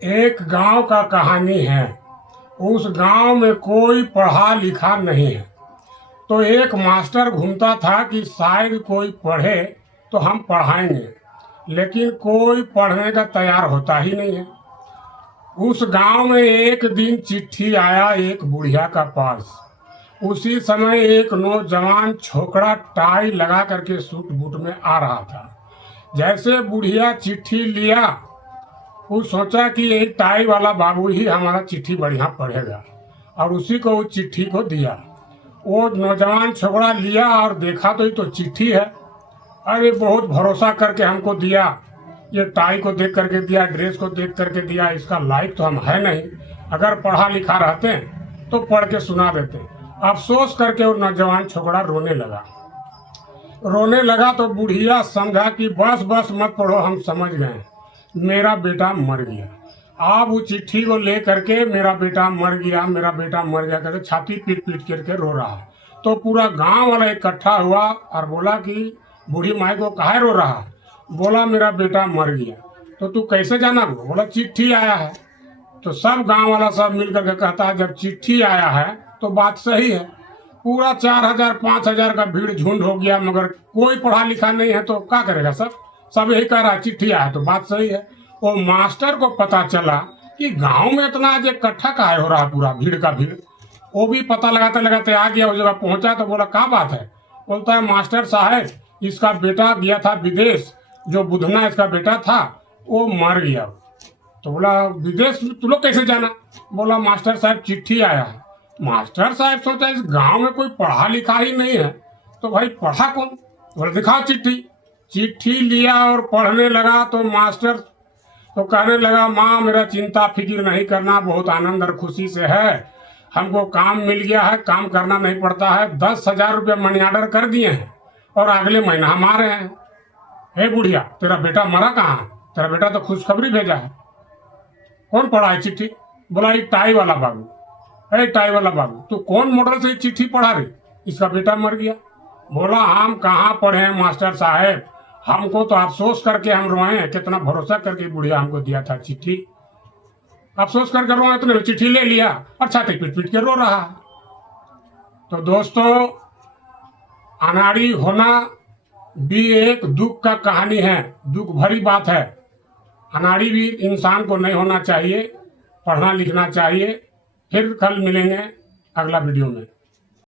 एक गांव का कहानी है। उस गांव में कोई पढ़ा लिखा नहीं है। तो एक मास्टर घूमता था कि शायद कोई पढ़े तो हम पढ़ाएंगे, लेकिन कोई पढ़ने का तैयार होता ही नहीं है। उस गांव में एक दिन चिट्ठी आया एक बुढ़िया का पास। उसी समय एक नौजवान छोकरा टाई लगा करके सूट बूट में आ रहा था। जैसे बुढ़िया चिट्ठी लिया, वो सोचा कि एक टाई वाला बाबू ही हमारा चिट्ठी बढ़िया पढ़ेगा, और उसी को उस चिट्ठी को दिया। वो नौजवान छोकरा लिया और देखा तो ये तो चिट्ठी है। अरे बहुत भरोसा करके हमको दिया, ये टाई को देख करके दिया, ड्रेस को देख करके दिया, इसका लायक तो हम है नहीं। अगर पढ़ा लिखा रहते तो पढ़ के सुना देते। अफसोस करके वो नौजवान छोकरा रोने लगा तो बुढ़िया समझा कि बस बस मत पढ़ो, हम समझ गए, मेरा बेटा मर गया। आप वो चिट्ठी को ले करके मेरा बेटा मर गया, मेरा बेटा मर गया करके छाती पीट पीट करके रो रहा है। तो पूरा गांव वाला इकट्ठा हुआ और बोला कि बूढ़ी माई को काहे रो रहा है? बोला मेरा बेटा मर गया। तो तू कैसे जाना? बोला चिट्ठी आया है। तो सब गांव वाला सब मिल करके कहता है जब चिट्ठी आया है तो बात सही है। पूरा 4,000 5,000 का भीड़ झुंड हो गया, मगर कोई पढ़ा लिखा नहीं है तो क्या करेगा? सब यही कह रहा है चिट्ठी आया तो बात सही है। वो मास्टर को पता चला कि गांव में इतना आज इकट्ठा काहे हो रहा है, पूरा भीड़ का भीड़। वो भी पता लगाते लगाते आ गया, उस जगह पहुंचा तो बोला क्या बात है? बोलता है मास्टर साहब, इसका बेटा गया था विदेश, जो बुधना इसका बेटा था वो मर गया। तो बोला विदेश तू लोग कैसे जाना? बोला मास्टर साहब चिट्ठी आया है। मास्टर साहब सोचा इस गांव में कोई पढ़ा लिखा ही नहीं है, तो भाई पढ़ा कौन? बोला दिखाओ चिट्ठी। चिट्ठी लिया और पढ़ने लगा तो मास्टर तो कहने लगा माँ मेरा चिंता फिक्र नहीं करना, बहुत आनंद और खुशी से है, हमको काम मिल गया है, काम करना नहीं पड़ता है, 10,000 रुपये मनी ऑर्डर कर दिए हैं और अगले महीना हम आ रहे हैं। हे बुढ़िया, तेरा बेटा मरा कहाँ है? तेरा बेटा तो खुशखबरी भेजा है। कौन पढ़ा है चिट्ठी? बोला ये टाई वाला बाबू। अरे टाई वाला बाबू, तू कौन मॉडल से चिट्ठी पढ़ा रही? इसका बेटा मर गया। बोला हम कहाँ पढ़े हैं मास्टर साहब, हमको तो अफसोस करके हम रोए हैं, कितना भरोसा करके बुढ़िया हमको दिया था चिट्ठी, अफसोस करके रोए, तो चिट्ठी ले लिया और छाती पीट पीट के रो रहा है। तो दोस्तों, अनाड़ी होना भी एक दुख का कहानी है, दुख भरी बात है। अनाड़ी भी इंसान को नहीं होना चाहिए, पढ़ना लिखना चाहिए। फिर कल मिलेंगे अगला वीडियो में।